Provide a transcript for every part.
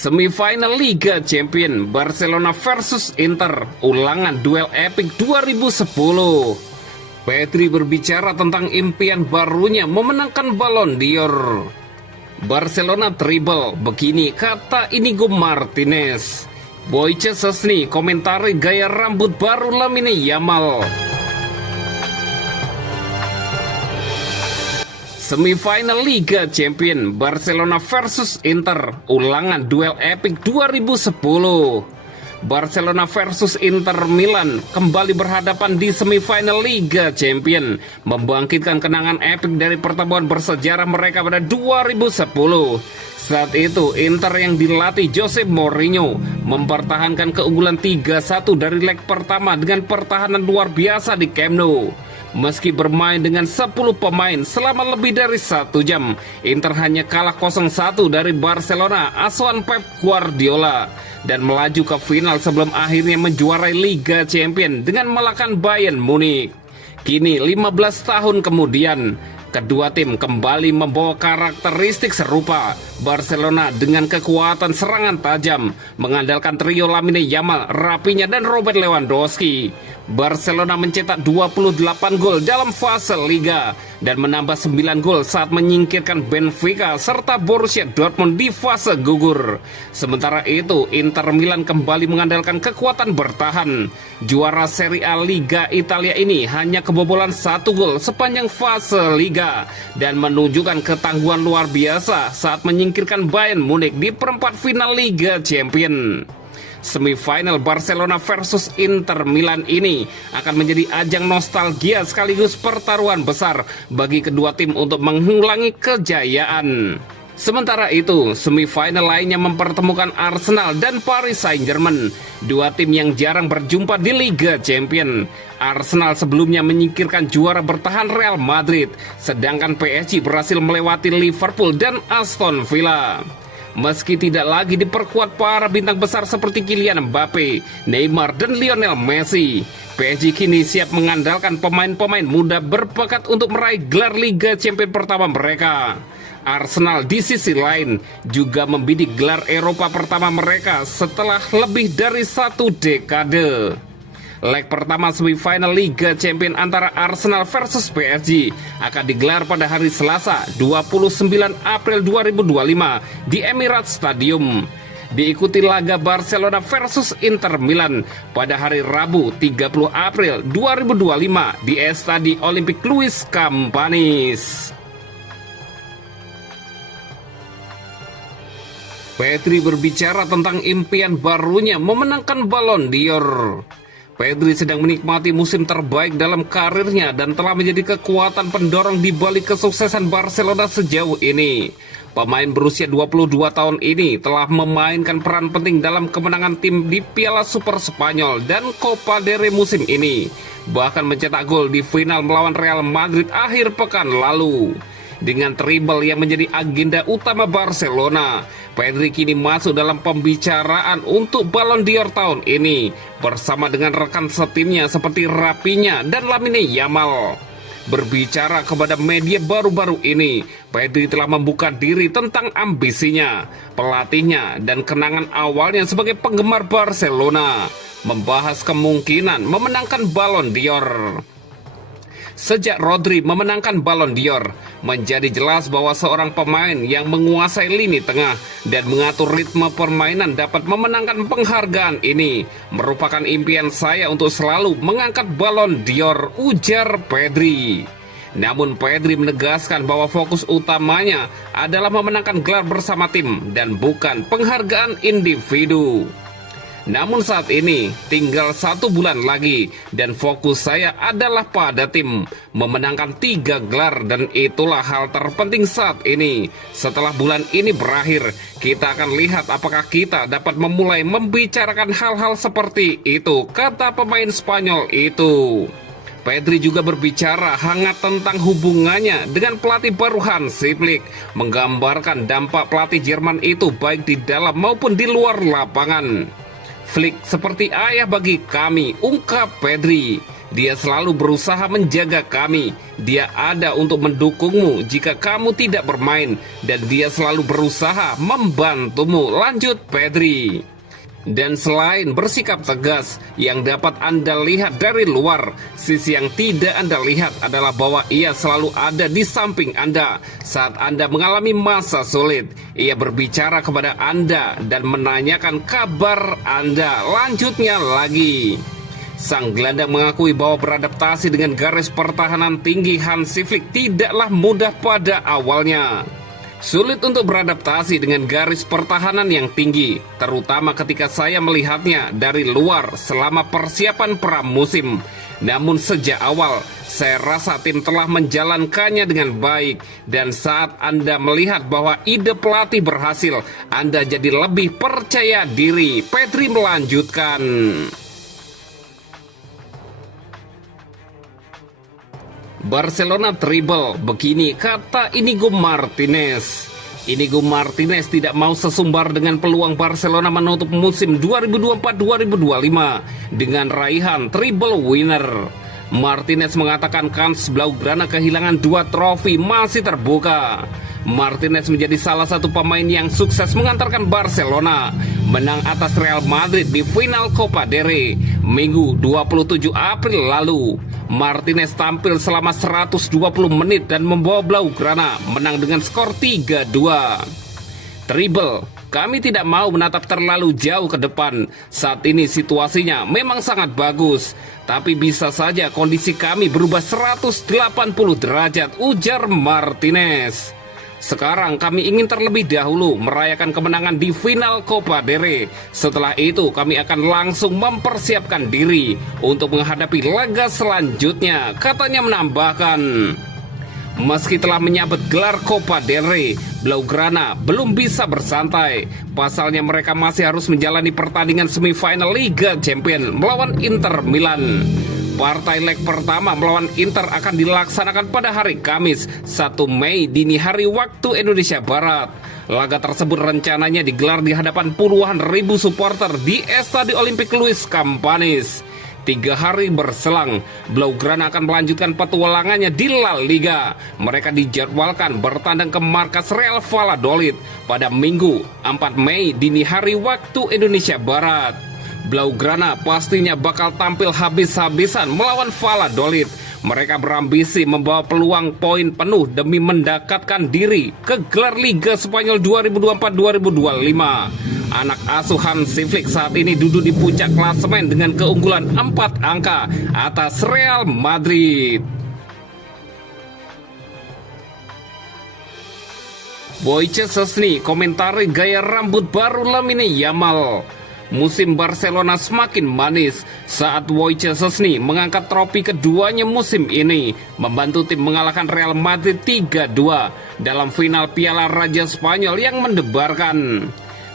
Semifinal Liga Champions Barcelona versus Inter, ulangan duel epik 2010. Pedri berbicara tentang impian barunya memenangkan Ballon d'Or. Barcelona treble, begini kata Inigo Martinez. Wojciech Szczesny komentari gaya rambut baru Lamine Yamal. Semifinal Liga Champions Barcelona versus Inter, ulangan duel epik 2010. Barcelona versus Inter Milan kembali berhadapan di semifinal Liga Champions, membangkitkan kenangan epik dari pertemuan bersejarah mereka pada 2010. Saat itu Inter yang dilatih Jose Mourinho mempertahankan keunggulan 3-1 dari leg pertama dengan pertahanan luar biasa di Camp Nou. Meski bermain dengan 10 pemain selama lebih dari 1 jam, Inter hanya kalah 0-1 dari Barcelona asuhan Pep Guardiola dan melaju ke final sebelum akhirnya menjuarai Liga Champions dengan mengalahkan Bayern Munich. Kini 15 tahun kemudian, kedua tim kembali membawa karakteristik serupa. Barcelona dengan kekuatan serangan tajam, mengandalkan trio Lamine Yamal, Rafinha dan Robert Lewandowski. Barcelona mencetak 28 gol dalam fase Liga dan menambah 9 gol saat menyingkirkan Benfica serta Borussia Dortmund di fase gugur. Sementara itu, Inter Milan kembali mengandalkan kekuatan bertahan. Juara Serie A Liga Italia ini hanya kebobolan 1 gol sepanjang fase Liga dan menunjukkan ketangguhan luar biasa saat menyingkirkan Bayern Munich di perempat final Liga Champions. Semifinal Barcelona versus Inter Milan ini akan menjadi ajang nostalgia sekaligus pertaruhan besar bagi kedua tim untuk mengulangi kejayaan. Sementara itu, semifinal lainnya mempertemukan Arsenal dan Paris Saint-Germain, dua tim yang jarang berjumpa di Liga Champions. Arsenal sebelumnya menyingkirkan juara bertahan Real Madrid, sedangkan PSG berhasil melewati Liverpool dan Aston Villa. Meski tidak lagi diperkuat para bintang besar seperti Kylian Mbappe, Neymar dan Lionel Messi, PSG kini siap mengandalkan pemain-pemain muda berbakat untuk meraih gelar Liga Champions pertama mereka. Arsenal di sisi lain juga membidik gelar Eropa pertama mereka setelah lebih dari 1 dekade. Leg pertama semifinal Liga Champions antara Arsenal versus PSG akan digelar pada hari Selasa 29 April 2025 di Emirates Stadium. Diikuti laga Barcelona versus Inter Milan pada hari Rabu 30 April 2025 di Estadi Olympique Luis Campanis. Pedri berbicara tentang impian barunya memenangkan Ballon d'Or. Pedri sedang menikmati musim terbaik dalam karirnya dan telah menjadi kekuatan pendorong di balik kesuksesan Barcelona sejauh ini. Pemain berusia 22 tahun ini telah memainkan peran penting dalam kemenangan tim di Piala Super Spanyol dan Copa del Rey musim ini. Bahkan mencetak gol di final melawan Real Madrid akhir pekan lalu. Dengan treble yang menjadi agenda utama Barcelona, Pedri kini masuk dalam pembicaraan untuk Ballon d'Or tahun ini bersama dengan rekan setimnya seperti Rafinha dan Lamine Yamal. Berbicara kepada media baru-baru ini, Pedri telah membuka diri tentang ambisinya, pelatihnya, dan kenangan awalnya sebagai penggemar Barcelona, membahas kemungkinan memenangkan Ballon d'Or. Sejak Rodri memenangkan Ballon d'Or, menjadi jelas bahwa seorang pemain yang menguasai lini tengah dan mengatur ritme permainan dapat memenangkan penghargaan ini. Merupakan impian saya untuk selalu mengangkat Ballon d'Or, ujar Pedri. Namun Pedri menegaskan bahwa fokus utamanya adalah memenangkan gelar bersama tim dan bukan penghargaan individu. Namun saat ini tinggal 1 bulan lagi dan fokus saya adalah pada tim, memenangkan 3 gelar dan itulah hal terpenting saat ini. Setelah bulan ini berakhir, kita akan lihat apakah kita dapat memulai membicarakan hal-hal seperti itu, kata pemain Spanyol itu. Pedri juga berbicara hangat tentang hubungannya dengan pelatih baru Hansi Flick, menggambarkan dampak pelatih Jerman itu baik di dalam maupun di luar lapangan. Flick seperti ayah bagi kami, ungkap Pedri. Dia selalu berusaha menjaga kami. Dia ada untuk mendukungmu jika kamu tidak bermain, dan dia selalu berusaha membantumu, lanjut Pedri. Dan selain bersikap tegas yang dapat Anda lihat dari luar, sisi yang tidak Anda lihat adalah bahwa ia selalu ada di samping Anda saat Anda mengalami masa sulit. Ia berbicara kepada Anda dan menanyakan kabar Anda. Lanjutnya lagi, sang gelandang mengakui bahwa beradaptasi dengan garis pertahanan tinggi Hansi Flick tidaklah mudah pada awalnya. Sulit untuk beradaptasi dengan garis pertahanan yang tinggi, terutama ketika saya melihatnya dari luar selama persiapan pramusim. Namun sejak awal, saya rasa tim telah menjalankannya dengan baik. Dan saat Anda melihat bahwa ide pelatih berhasil, Anda jadi lebih percaya diri. Pedri melanjutkan. Barcelona treble, begini kata Inigo Martinez. Inigo Martinez tidak mau sesumbar dengan peluang Barcelona menutup musim 2024-2025 dengan raihan treble winner. Martinez mengatakan kans Blaugrana kehilangan 2 trofi masih terbuka. Martinez menjadi salah satu pemain yang sukses mengantarkan Barcelona menang atas Real Madrid di final Copa del Rey Minggu 27 April lalu. Martinez tampil selama 120 menit dan membawa Blaugrana menang dengan skor 3-2. Treble, kami tidak mau menatap terlalu jauh ke depan. Saat ini situasinya memang sangat bagus, tapi bisa saja kondisi kami berubah 180 derajat, ujar Martinez. Sekarang kami ingin terlebih dahulu merayakan kemenangan di final Copa del Rey. Setelah itu kami akan langsung mempersiapkan diri untuk menghadapi laga selanjutnya, katanya menambahkan. Meski telah menyabet gelar Copa del Rey, Blaugrana belum bisa bersantai. Pasalnya mereka masih harus menjalani pertandingan semifinal Liga Champions melawan Inter Milan. Partai leg pertama melawan Inter akan dilaksanakan pada hari Kamis 1 Mei dini hari waktu Indonesia Barat. Laga tersebut rencananya digelar di hadapan puluhan ribu supporter di Estadio Olympique Luis Campanis. 3 hari berselang, Blaugrana akan melanjutkan petualangannya di La Liga. Mereka dijadwalkan bertandang ke markas Real Valladolid pada Minggu 4 Mei dini hari waktu Indonesia Barat. Blaugrana pastinya bakal tampil habis-habisan melawan Valladolid. Mereka berambisi membawa peluang poin penuh demi mendekatkan diri ke gelar Liga Spanyol 2024-2025. Anak asuh Hansi Flick saat ini duduk di puncak klasemen dengan keunggulan 4 angka atas Real Madrid. Wojciech Szczesny komentari gaya rambut baru Lamine Yamal. Musim Barcelona semakin manis saat Wojciech Szczesny mengangkat trofi keduanya musim ini, membantu tim mengalahkan Real Madrid 3-2 dalam final Piala Raja Spanyol yang mendebarkan.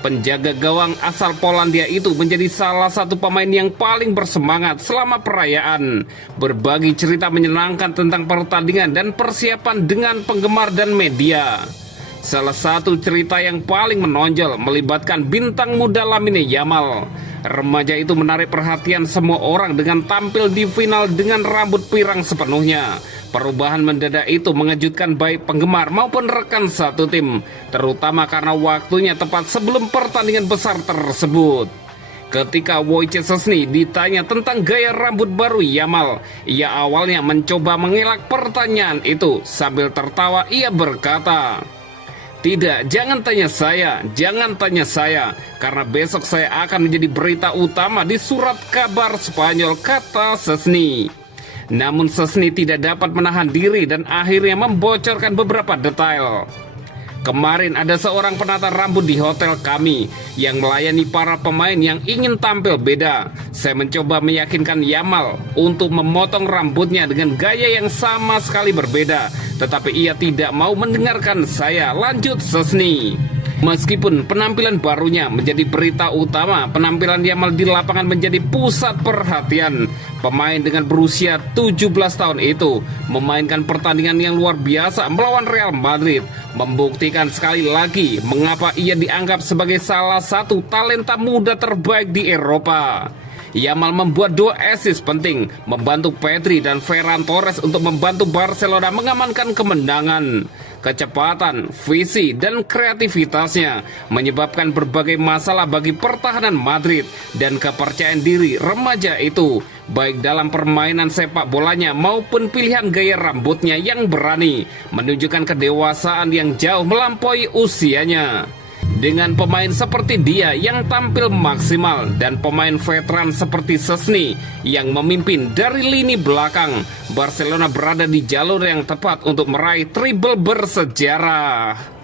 Penjaga gawang asal Polandia itu menjadi salah satu pemain yang paling bersemangat selama perayaan, berbagi cerita menyenangkan tentang pertandingan dan persiapan dengan penggemar dan media. Salah satu cerita yang paling menonjol melibatkan bintang muda Lamine Yamal. Remaja itu menarik perhatian semua orang dengan tampil di final dengan rambut pirang sepenuhnya. Perubahan mendadak itu mengejutkan baik penggemar maupun rekan satu tim, terutama karena waktunya tepat sebelum pertandingan besar tersebut. Ketika Wojciech Szczesny ditanya tentang gaya rambut baru Yamal, ia awalnya mencoba mengelak pertanyaan itu. Sambil tertawa ia berkata, "Tidak, jangan tanya saya, karena besok saya akan menjadi berita utama di surat kabar Spanyol," kata Szczesny. Namun Szczesny tidak dapat menahan diri dan akhirnya membocorkan beberapa detail. "Kemarin ada seorang penata rambut di hotel kami yang melayani para pemain yang ingin tampil beda. Saya mencoba meyakinkan Yamal untuk memotong rambutnya dengan gaya yang sama sekali berbeda, tetapi ia tidak mau mendengarkan saya," lanjut Szczesny. Meskipun penampilan barunya menjadi berita utama, penampilan Yamal di lapangan menjadi pusat perhatian. Pemain dengan berusia 17 tahun itu memainkan pertandingan yang luar biasa melawan Real Madrid, membuktikan sekali lagi mengapa ia dianggap sebagai salah satu talenta muda terbaik di Eropa. Yamal membuat 2 assist penting, membantu Pedri dan Ferran Torres untuk membantu Barcelona mengamankan kemenangan. Kecepatan, visi, dan kreativitasnya menyebabkan berbagai masalah bagi pertahanan Madrid, dan kepercayaan diri remaja itu, baik dalam permainan sepak bolanya maupun pilihan gaya rambutnya yang berani, menunjukkan kedewasaan yang jauh melampaui usianya. Dengan pemain seperti dia yang tampil maksimal dan pemain veteran seperti Szczęsny yang memimpin dari lini belakang, Barcelona berada di jalur yang tepat untuk meraih treble bersejarah.